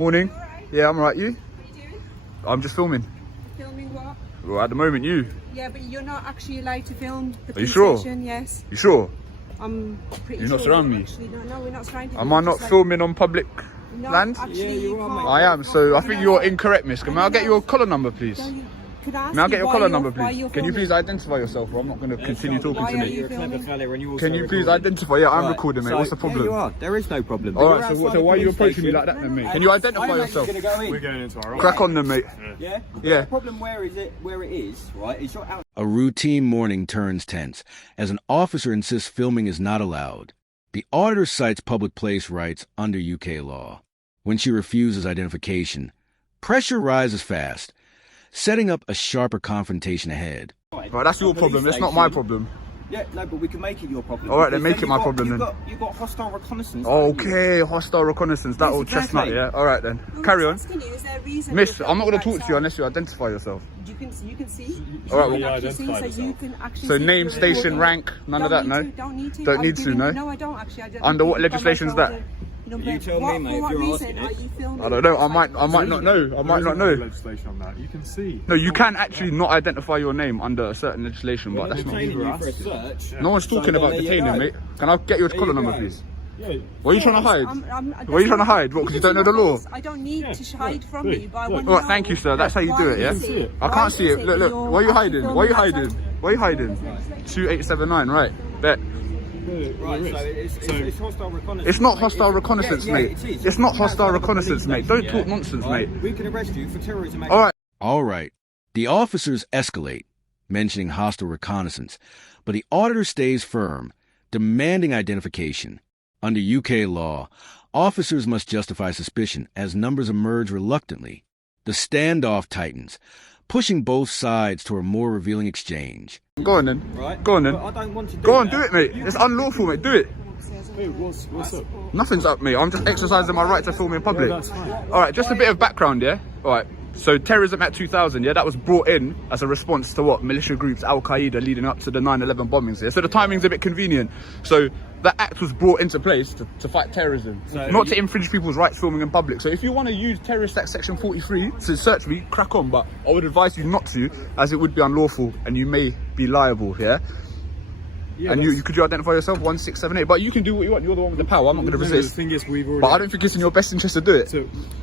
Morning. Yeah, I'm alright. You? What are you doing? I'm just filming. Filming what? Well, at the moment, you. Yeah, but you're not actually allowed to film the Are you police sure? station, yes. You sure? I'm pretty You're sure. not surrounding me? Actually, no, we're not surrounding you. Am I not Just like- filming on public No, land? Actually, Yeah, you are, can't. mate. I am. So I think No. you're incorrect, miss. May I get your collar number, please? No, you- Could I ask May I you get your why collar you're- number, why please? you're Can you please filming? identify yourself, or I'm not going to continue talking Why to are me. you You're a clever filming? fella and you also Can you please recording. identify? Yeah, I'm Right, recording, mate. so- What's the problem? Yeah, you are. There is no problem. All But right. you're So, outside so the why are you police approaching me station. like that, then, mate? No, Can you no, identify I'm yourself? actually gonna go in. We're going into our Crack on, then, mate. Yeah? Yeah. The problem where it is, right, is you're out. A routine morning turns tense as an officer insists filming is not allowed. The auditor cites public place rights under UK law. When she refuses identification, pressure rises fast, setting up a sharper confrontation ahead. Right, that's your problem. It's not my problem. Yeah, no, but we can make it your problem. All right, then Because make it my problem, you've then. You've got hostile reconnaissance. haven't you? Okay, hostile reconnaissance. That Yes, old chestnut, exactly. yeah. All right, then. No, Carry I'm on. asking you, is there a reason Miss, you're I'm not going to filming talk to you outside? unless you identify yourself. You can see. All right, You can well- actually see, Identify so you yourself. can actually So see name, if you're station, recording. rank, none of Don't that, no? need to, Don't need to. Don't I'm need to, giving no? you- No, I don't actually. I don't Under what you've got my legislation is that? shoulder. You but tell me, what- mate, for if what you're reason asking are it. you filming I don't know. I might outside not the know. I There might isn't not any know. legislation on that. You can see. No, you can actually not identify your name under a certain legislation, but We're that's not not. detaining you for a asked you. search. No one's So talking then about there you detaining, go. mate. Can I get your There collar you number, go. please? Yeah. What are you trying to hide? I'm- What are you trying to hide? What, 'cause you don't know the law? I don't need Yeah, to hide from look, you, but I look. want to All right, know thank you, sir. That's how you do why it, yeah? is see it. I why can't see is it. Look, that look. you're Why are you actually hiding? filming Why are you outside? hiding? Why are you hiding? 2879, right? Bet. Right, so it's hostile reconnaissance. It's not mate. hostile reconnaissance, yeah, mate. it is. It's not You're hostile outside the reconnaissance, police mate. Don't station, talk nonsense, right? mate. We can arrest you for terrorism. All right. All right. The officers escalate, mentioning hostile reconnaissance, but the auditor stays firm, demanding identification. Under UK law, officers must justify suspicion as numbers emerge reluctantly. The standoff tightens, pushing both sides toward a more revealing exchange. Go on then. Right? Go on then. But I don't want to do Go on, that. do it, mate. It's unlawful, mate. Do it. Hey, what's up? Nothing's up, mate. I'm just exercising my right to film in public. Yeah, that's fine. All right, just a bit of background, yeah? All right. So Terrorism Act 2000, yeah, that was brought in as a response to what? Militia groups, Al-Qaeda, leading up to the 9/11 bombings, yeah? So the timing's a bit convenient. So that act was brought into place to fight terrorism, not to infringe people's rights filming in public. So if you want to use Terrorist Act Section 43 to search me, crack on, but I would advise you not to, as it would be unlawful and you may be liable, yeah? Yeah, And you could you identify yourself? 1678. But you can do what you want. You're the one with the power. I'm not going to The resist. thing is, we've already. But I don't think it's in your best interest to do it.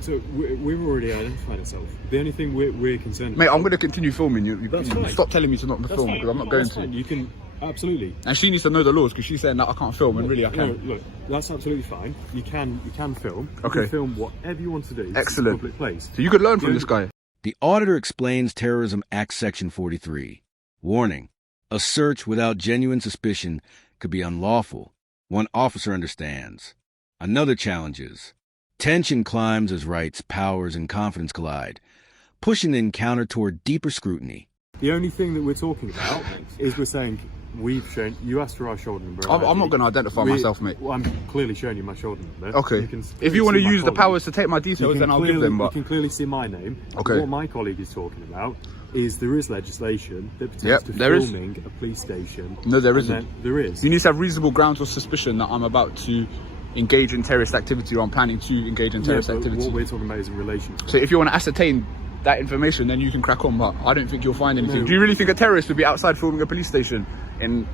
So we've already identified ourselves. The only thing we're concerned. Mate, I'm going to continue filming. You That's fine. stop telling me to not That's film fine. because I'm not going That's to. fine. You can absolutely. And she needs to know the laws because she's saying that I can't film, and really I No, can. look, that's absolutely fine. You can film. You Okay. can film whatever you want to do. It's a Excellent. public place. So you could learn from this guy. The auditor explains Terrorism Act Section 43. Warning: a search without genuine suspicion could be unlawful. One officer understands. Another challenges. Tension climbs as rights, powers, and confidence collide, pushing the encounter toward deeper scrutiny. The only thing that we're talking about is we're saying we've shown. You asked for our shoulder number. I'm not going to identify myself, mate. Well, I'm clearly showing you my shoulder number. Okay. You can If you want to see my use the colleague. powers to take my details, then I'll give them. You But can clearly see my name. Okay. What my colleague is talking about is there is legislation that pertains Yep, to there is. filming a police station. No, there and isn't. then there is. you need to have reasonable grounds of suspicion that I'm about to engage in terrorist activity or I'm planning to engage in terrorist but activity. what we're talking about is in relation to So if you want to ascertain that information, then you can crack on. But I don't think you'll find anything. No. Do you really think a terrorist would be outside filming a police station in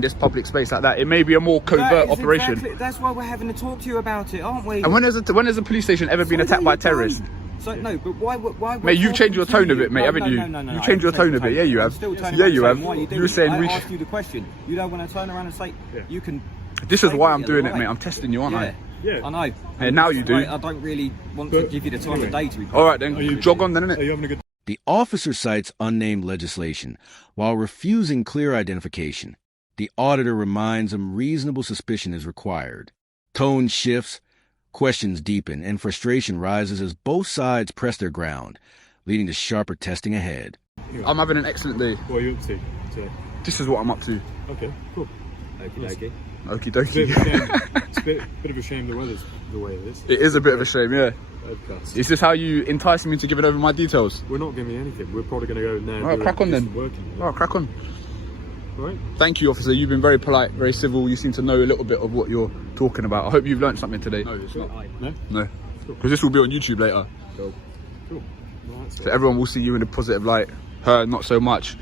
this public space like that? It may be a more covert That is operation. exactly- that's why we're having to talk to you about it, aren't we? And when has a police station ever been So attacked there by you go. terrorists? So no, but why? Mate, you've changed your tone a bit, mate, No, haven't you? No, You've I changed your haven't tone a bit. Yeah, you I'm have. still turning Yeah, around you saying, have. Why are you You doing were it? saying I we asked you the question. You don't want to turn around and say you can. This is say why what I'm you doing it, like. mate. I'm testing you, aren't I? Yeah. I know. Yeah, now you do. I don't really want to give you the time of day to be. All right then, Are you- jog on then, innit? Are you having a good? The officer cites unnamed legislation while refusing clear identification. The auditor reminds him reasonable suspicion is required. Tone shifts, questions deepen, and frustration rises as both sides press their ground, leading to sharper testing ahead. I'm having an excellent day. What are you up to today? This is what I'm up to. Okay, cool. Okay. Okie It's a bit dokie. of a shame. It's a bit of a shame the weather's the way it is. It is a bit of a shame, yeah. Podcast. Is this how you entice me to give it over my details? We're not giving you anything. We're probably going to go now. All right, crack on then. Working. All right, crack on. All right. Thank you, officer. You've been very polite, very civil. You seem to know a little bit of what you're talking about. I hope you've learned something today. No, it's not. No. Because this will be on YouTube later. Cool. Cool. Well, that's So everyone will see you in a positive light. Her, not so much.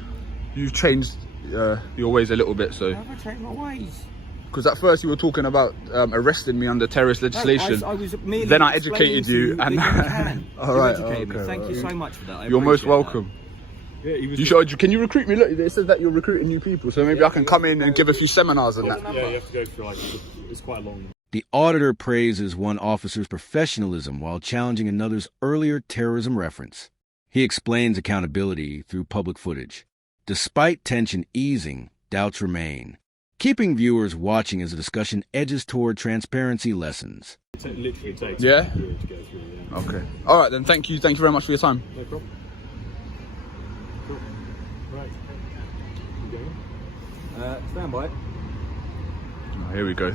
You've changed your ways a little bit, so. Have I changed my ways? Because at first you were talking about arresting me under terrorist legislation. No, I was merely Then I explaining educated to you, that and you can. all You right, educated me. okay, Thank you right. so much for that. I You're most appreciate welcome. Yeah, he was. You should. Can you recruit me? Look, it says that you're recruiting new people, so maybe I can come in and give a few seminars and that. Yeah, you have to go through it's quite a long. The auditor praises one officer's professionalism while challenging another's earlier terrorism reference. He explains accountability through public footage. Despite tension easing, doubts remain, keeping viewers watching as the discussion edges toward transparency lessons. It literally takes Yeah? to go through. Yeah. Okay. All right then. Thank you. Thank you very much for your time. No problem. Cool. Right. You going? Stand by. Oh, here we go.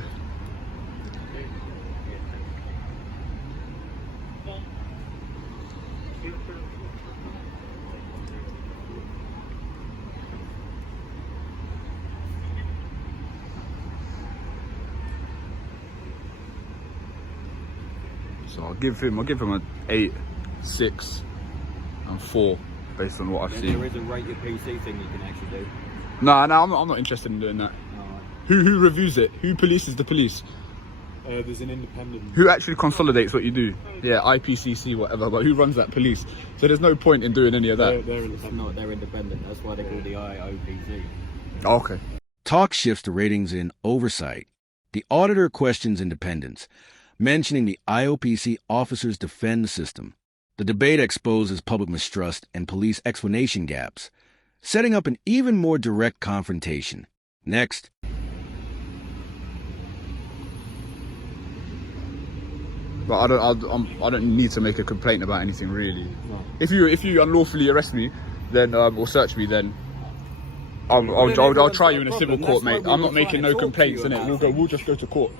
So I'll give him an 8, 6, and 4 based on what I've There seen. is a rate your PC thing you can actually do. No, I'm not interested in doing that. Who reviews it? Who polices the police? There's an independent. Who actually consolidates what you do? Yeah, IPCC, whatever. But who runs that police? So there's no point in doing any of that. They're independent. They're independent. That's why they're called the IOPC. Okay. Talk shifts to ratings in oversight. The auditor questions independence, mentioning the IOPC officers defend the system. The debate exposes public mistrust and police explanation gaps, setting up an even more direct confrontation. Next. But I don't need to make a complaint about anything really. No. If you unlawfully arrest me, then or search me, then I'll try you in a civil court, mate. I'm not making no complaints in it. We'll just go to court.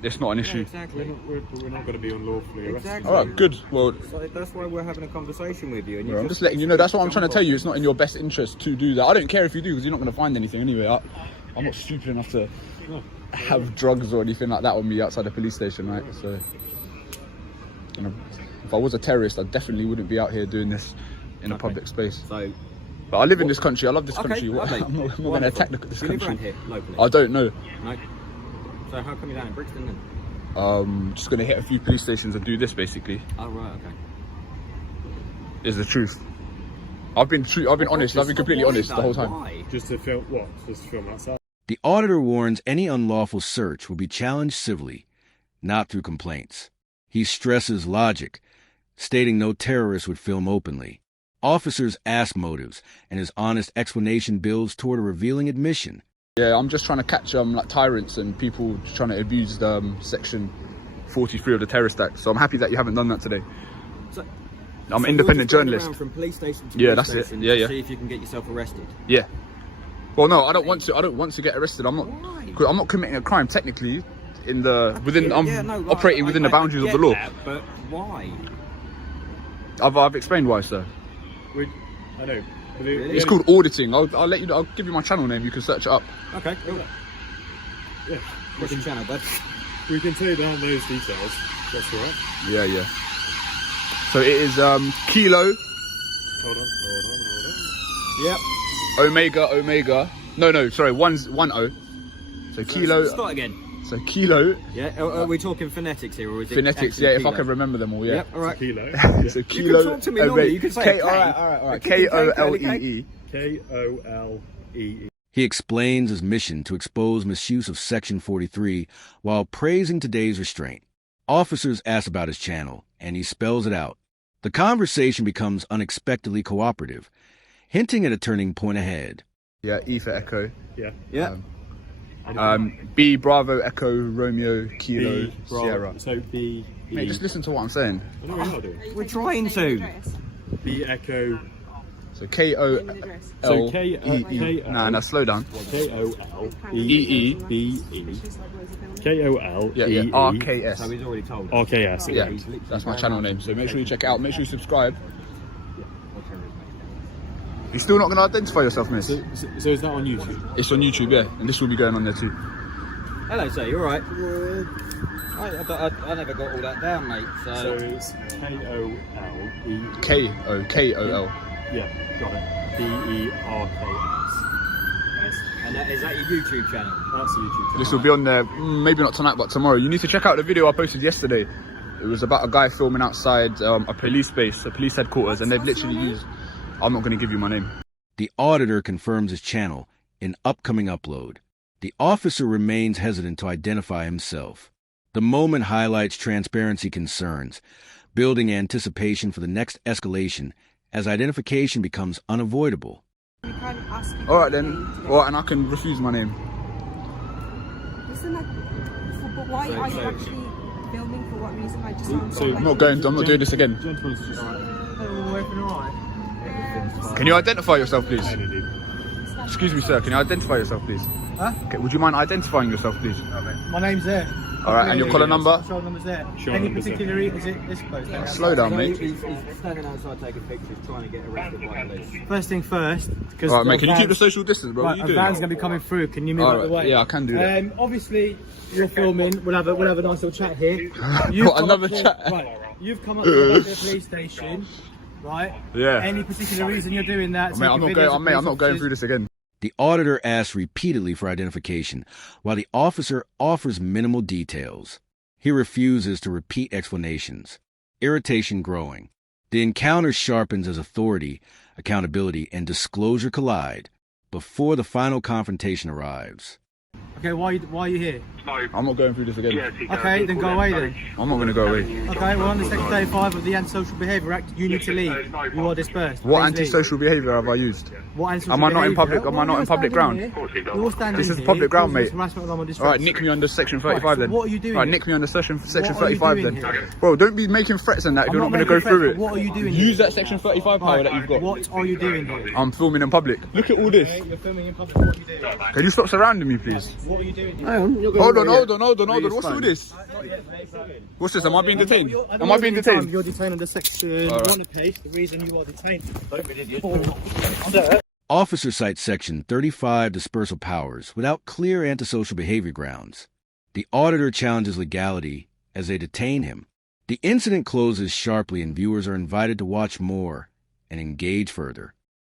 It's not an issue. Exactly. We're not going to be unlawfully arrested. Exactly. All right, good. Well, So that's why we're having a conversation with you. And I'm just letting you know. That's what I'm trying to tell you. It's not in your best interest to do that. I don't care if you do, because you're not going to find anything anyway. I'm not stupid enough to have drugs or anything like that on me outside the police station, right? So, you know, if I was a terrorist, I definitely wouldn't be out here doing this in a public space. So, But I live in this country. I love this okay, country. lovely. I'm not going to attack this Do you live around country. here locally? I don't know. No. So how come you're down in Brixton then? Just going to hit a few police stations and do this basically. Oh right, okay. Is the truth. I've been honest. I've been completely honest the whole time. Why? Just to film what? Just to film outside. The auditor warns any unlawful search will be challenged civilly, not through complaints. He stresses logic, stating no terrorist would film openly. Officers ask motives, and his honest explanation builds toward a revealing admission. Yeah, I'm just trying to catch like tyrants and people trying to abuse Section 43 of the Terrorist Act. So I'm happy that you haven't done that today. So, I'm an so independent you're just going journalist. around from police station to Yeah, police that's it. station Yeah, to yeah. See if you can get yourself arrested. Yeah. Well, no, I don't want to. I don't want to get arrested. I'm not. Why? 'Cause I'm not committing a crime technically. I'm Right, operating within the boundaries of the get law. that, but why? I've explained why, sir. I know. But It's called auditing. I'll let you. I'll give you my channel name. You can search it up. Okay, cool. Yeah. What's your channel, bud? We can take down those details. That's all right. Yeah, yeah. So it is Kilo Hold on. Yep. Omega. No, sorry, one O. So Kilo. Start again. So Kilo Yeah. Are we talking phonetics here, or is it phonetics. actually Yeah, if I kilo? can remember them all. Yeah. Yep. All right. Kilo. So You Kilo. can talk to me normally. You can say K. a K. All right. Keep it Kolee. Kolee. He explains his mission to expose misuse of Section 43 while praising today's restraint. Officers ask about his channel, and he spells it out. The conversation becomes unexpectedly cooperative, hinting at a turning point ahead. Yeah, E for Echo. Yeah. Yeah. B Bravo Echo Romeo Kilo B, Bravo. Sierra. So B. Mate, just listen to what I'm saying. I know what you're doing. We're trying to. B Echo. So K-O-L-E-E. So K-O-L-E-E. Nah, slow down. K-O-L-E-E. B-E. K-O-L-E-E. Yeah, RKS. So he's already told us. RKS. Yeah, that's my channel name. So make sure you check it out. Make sure you subscribe. You're still not going to identify yourself, miss? So is that on YouTube? It's on YouTube, yeah. And this will be going on there too. Hello, sir. You all right? I never got all that down, mate. So So, it's K-O-L-E. K-O-K-O-L. Yeah, got it. D-E-R-K-S. and is that your YouTube channel? That's the YouTube channel. This will be on there, maybe not tonight, but tomorrow. You need to check out the video I posted yesterday. It was about a guy filming outside a police base, a police headquarters, and they've literally used... I'm not going to give you my name. The auditor confirms his channel in upcoming upload. The officer remains hesitant to identify himself. The moment highlights transparency concerns, building anticipation for the next escalation as identification becomes unavoidable. You can't ask people All right to then. pay to get- All right, and I can refuse my name. Listen, but why are you actually filming? For what reason? I just sound So- I'm not going. I'm not doing this again. Gentlemen's just... Can you identify yourself, please? Kennedy. Excuse me, sir. Can you identify yourself, please? Huh? Okay, would you mind identifying yourself, please? My name's there. All right, and your collar number? Show number's there. Show Any number's there. particular reason? Is it this close? Slow down, mate. He's standing outside taking pictures, trying to get arrested by police. First thing first, because All right, mate. Can you keep the social distance, bro? right, What are a you doing? van's gonna be coming through. Can you move All out the right, way? yeah, I can do that. Obviously, you're filming. We'll have a nice little chat here. What, come another up to- chat? Right. You've come up to the police station, right? Yeah. Any particular reason you're doing that? Mate, I'm not going. Mate, I'm not going through this again. The auditor asks repeatedly for identification, while the officer offers minimal details. He refuses to repeat explanations. Irritation growing. The encounter sharpens as authority, accountability, and disclosure collide before the final confrontation arrives. Okay, why are you here? I'm not going through this again. Okay, then go away then. I'm not going to go away. Okay, well under Section 35 of the Antisocial Behaviour Act, you need to leave. You are dispersed. What Please antisocial behaviour have I used? leave. What antisocial Am I not in behaviour? public? Am I not You're in public standing ground? here. You're standing This is here public ground, causing mate. harassment, alarm, or distress. All right, nick me under Section 35 Right, so then. what are you doing All right, here? nick me under Section What are you 35 doing then. here? Bro, don't be making threats and that if I'm you're not not going to go making through threats, it. but what are you doing Use here? that Section 35 power that you've got. What are you doing here? I'm filming in public. Look at all this. Okay, you're filming in public. What are you doing? Can you stop surrounding me, please? What are you doing here? Hold on. What's all this? What's this? Am I being detained? Am I being detained? You're detained under Section All right. 1 case. The reason you are detained. Officer cites Section 35 dispersal powers without clear antisocial behavior grounds. The auditor challenges legality as they detain him. The incident closes sharply and viewers are invited to watch more and engage further.